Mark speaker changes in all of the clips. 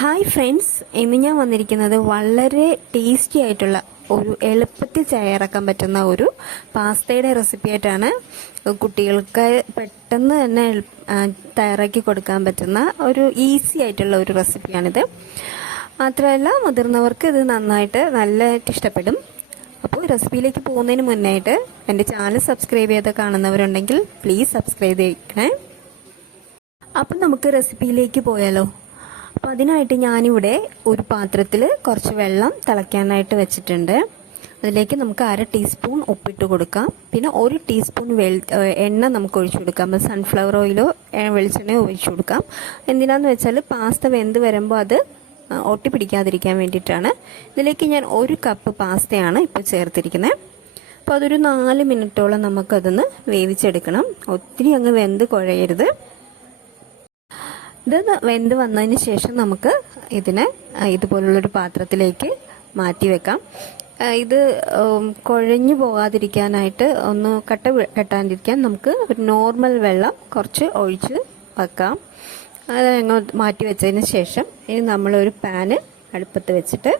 Speaker 1: Hi friends ഇന്ന് ഞാൻ വന്നിരിക്കുന്നത് വളരെ ടേസ്റ്റി ആയിട്ടുള്ള ഒരു എളുപ്പത്തിൽ തയ്യാറാക്കാൻ പറ്റുന്ന ഒരു പാസ്തയുടെ റെസിപ്പി ആയിട്ടാണ്. കുട്ടികൾക്ക് പെട്ടെന്ന് തന്നെ തയ്യാറാക്കി കൊടുക്കാൻ പറ്റുന്ന ഒരു ഈസി ആയിട്ടുള്ള ഒരു റെസിപ്പിയാണിത് മാത്രമല്ല മുതിർന്നവർക്ക് ഇത് നന്നായിട്ട് നല്ലതായിട്ട് ഇഷ്ടപ്പെടും. അപ്പോൾ റെസിപ്പിയിലേക്ക് പോകുന്നതിന് മുന്നായിട്ട് എന്റെ ചാനൽ സബ്സ്ക്രൈബ് ചെയ്ത് കാണുന്നവരുണ്ടെങ്കിൽ പ്ലീസ് സബ്സ്ക്രൈബ് ചെയ്യണേ. അപ്പം നമുക്ക് റെസിപ്പിയിലേക്ക് പോയാലോ? അപ്പം അതിനായിട്ട് ഞാനിവിടെ ഒരു പാത്രത്തിൽ കുറച്ച് വെള്ളം തിളയ്ക്കാനായിട്ട് വെച്ചിട്ടുണ്ട്. അതിലേക്ക് നമുക്ക് അര ടീസ്പൂൺ ഉപ്പിട്ട് കൊടുക്കാം. പിന്നെ ഒരു ടീസ്പൂൺ എണ്ണ നമുക്ക് ഒഴിച്ചു കൊടുക്കാം. സൺഫ്ലവർ ഓയിലോ വെളിച്ചെണ്ണയോ ഒഴിച്ചു കൊടുക്കാം. എന്തിനാന്ന് വെച്ചാൽ പാസ്ത വെന്ത് വരുമ്പോൾ അത് ഒട്ടി പിടിക്കാതിരിക്കാൻ വേണ്ടിയിട്ടാണ്. ഇതിലേക്ക് ഞാൻ ഒരു കപ്പ് പാസ്തയാണ് ഇപ്പോൾ ചേർത്തിരിക്കുന്നത് അപ്പോൾ അതൊരു നാല് മിനിറ്റോളം നമുക്കതൊന്ന് വേവിച്ചെടുക്കണം. ഒത്തിരി അങ്ങ് വെന്ത് കുഴയരുത്. ഇത് വെന്ത് വന്നതിന് ശേഷം നമുക്ക് ഇതിനെ ഇതുപോലുള്ളൊരു പാത്രത്തിലേക്ക് മാറ്റി വെക്കാം. ഇത് കുഴഞ്ഞു പോകാതിരിക്കാനായിട്ട് ഒന്ന് കട്ട കെട്ടാണ്ടിരിക്കാൻ നമുക്ക് ഒരു നോർമൽ വെള്ളം കുറച്ച് ഒഴിച്ച് വെക്കാം. അത് ഞങ്ങൾ മാറ്റി വെച്ചതിന് ശേഷം ഇനി നമ്മളൊരു പാന് അടുപ്പത്ത് വെച്ചിട്ട്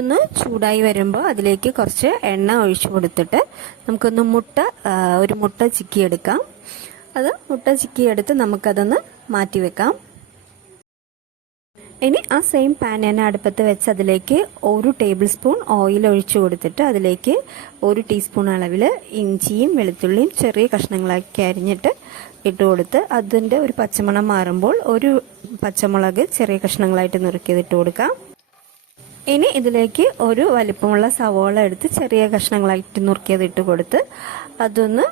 Speaker 1: ഒന്ന് ചൂടായി വരുമ്പോൾ അതിലേക്ക് കുറച്ച് എണ്ണ ഒഴിച്ചു കൊടുത്തിട്ട് നമുക്കൊന്ന് മുട്ട ഒരു മുട്ട ചിക്കിയെടുക്കാം. അത് മുട്ട ചിക്കിയെടുത്ത് നമുക്കതൊന്ന് മാറ്റി വെക്കാം. ഇനി ആ സെയിം പാൻ തന്നെ അടുപ്പത്ത് വെച്ച് അതിലേക്ക് ഒരു ടേബിൾ സ്പൂൺ ഓയിൽ ഒഴിച്ചു കൊടുത്തിട്ട് അതിലേക്ക് ഒരു ടീസ്പൂൺ അളവിൽ ഇഞ്ചിയും വെളുത്തുള്ളിയും ചെറിയ കഷ്ണങ്ങളാക്കി അരിഞ്ഞിട്ട് ഇട്ട് കൊടുത്ത് അതിന്റെ ഒരു പച്ചമണം മാറുമ്പോൾ ഒരു പച്ചമുളക് ചെറിയ കഷ്ണങ്ങളായിട്ട് നുറുക്കിയത് ഇട്ട് കൊടുക്കാം. ഇനി ഇതിലേക്ക് ഒരു വലിപ്പമുള്ള സവോള എടുത്ത് ചെറിയ കഷ്ണങ്ങളായിട്ട് നുറുക്കിയത് ഇട്ട് കൊടുത്ത് അതൊന്ന്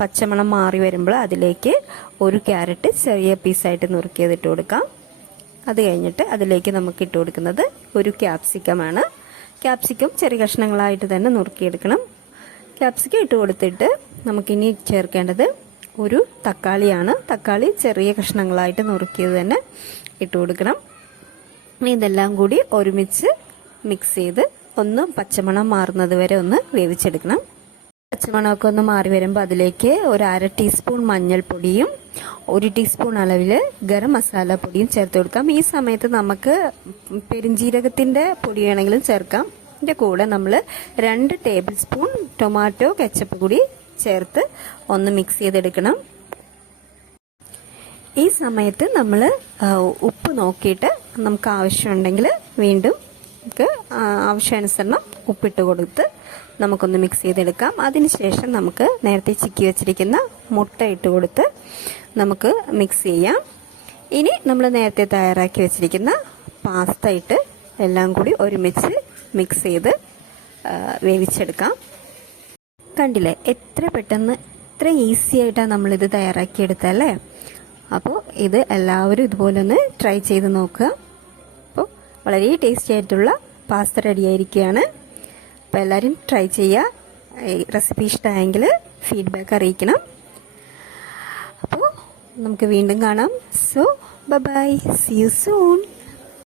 Speaker 1: പച്ചമണം മാറി വരുമ്പോൾ അതിലേക്ക് ഒരു ക്യാരറ്റ് ചെറിയ പീസായിട്ട് നുറുക്കിയത് ഇട്ട് കൊടുക്കാം. അത് കഴിഞ്ഞിട്ട് അതിലേക്ക് നമുക്ക് ഇട്ട് കൊടുക്കുന്നത് ഒരു ക്യാപ്സിക്കമാണ് ക്യാപ്സിക്കം ചെറിയ കഷ്ണങ്ങളായിട്ട് തന്നെ നുറുക്കിയെടുക്കണം. ക്യാപ്സിക്കം ഇട്ട് കൊടുത്തിട്ട് നമുക്കിനി ചേർക്കേണ്ടത് ഒരു തക്കാളിയാണ്. തക്കാളി ചെറിയ കഷ്ണങ്ങളായിട്ട് നുറുക്കിയത് തന്നെ ഇട്ട് കൊടുക്കണം. ഇതെല്ലാം കൂടി ഒരുമിച്ച് മിക്സ് ചെയ്ത് ഒന്ന് പച്ചമണം മാറുന്നത് വരെ ഒന്ന് വേവിച്ചെടുക്കണം. പച്ചമണമൊക്കെ ഒന്ന് മാറി വരുമ്പോൾ അതിലേക്ക് ഒരു അര ടീസ്പൂൺ മഞ്ഞൾപ്പൊടിയും ഒരു ടീസ്പൂൺ അളവിൽ ഗരം മസാല പൊടിയും ചേർത്ത് കൊടുക്കാം. ഈ സമയത്ത് നമുക്ക് പെരിഞ്ജീരകത്തിന്റെ പൊടി വേണമെങ്കിലും ചേർക്കാം. ഇതിന്റെ കൂടെ നമ്മൾ രണ്ട് ടേബിൾ സ്പൂൺ ടൊമാറ്റോ കെച്ചപ്പ് കൂടി ചേർത്ത് ഒന്ന് മിക്സ് ചെയ്തെടുക്കണം. ഈ സമയത്ത് നമ്മൾ ഉപ്പ് നോക്കിയിട്ട് നമുക്ക് ആവശ്യമുണ്ടെങ്കിൽ വീണ്ടും നമുക്ക് ആവശ്യാനുസരണം ഉപ്പിട്ട് കൊടുത്ത് നമുക്കൊന്ന് മിക്സ് ചെയ്തെടുക്കാം. അതിനുശേഷം നമുക്ക് നേരത്തെ ചിക്കി വെച്ചിരിക്കുന്ന മുട്ട ഇട്ട് കൊടുത്ത് നമുക്ക് മിക്സ് ചെയ്യാം. ഇനി നമ്മൾ നേരത്തെ തയ്യാറാക്കി വെച്ചിരിക്കുന്ന പാസ്ത ഇട്ട് എല്ലാം കൂടി ഒരുമിച്ച് മിക്സ് ചെയ്ത് വേവിച്ചെടുക്കാം. കണ്ടില്ലേ? എത്ര പെട്ടെന്ന് എത്ര ഈസി ആയിട്ടാണ് നമ്മളിത് തയ്യാറാക്കിയെടുത്തല്ലേ അപ്പോൾ ഇത് എല്ലാവരും ഇതുപോലെ ഒന്ന് ട്രൈ ചെയ്ത് നോക്കുക. അപ്പോൾ വളരെ ടേസ്റ്റി ആയിട്ടുള്ള പാസ്ത റെഡി ആയിരിക്കുകയാണ്. അപ്പോൾ എല്ലാവരും ട്രൈ ചെയ്യുക. റെസിപ്പി ഇഷ്ടമായെങ്കിൽ ഫീഡ്ബാക്ക് അറിയിക്കണം. നമുക്ക് വീണ്ടും കാണാം. So bye see you soon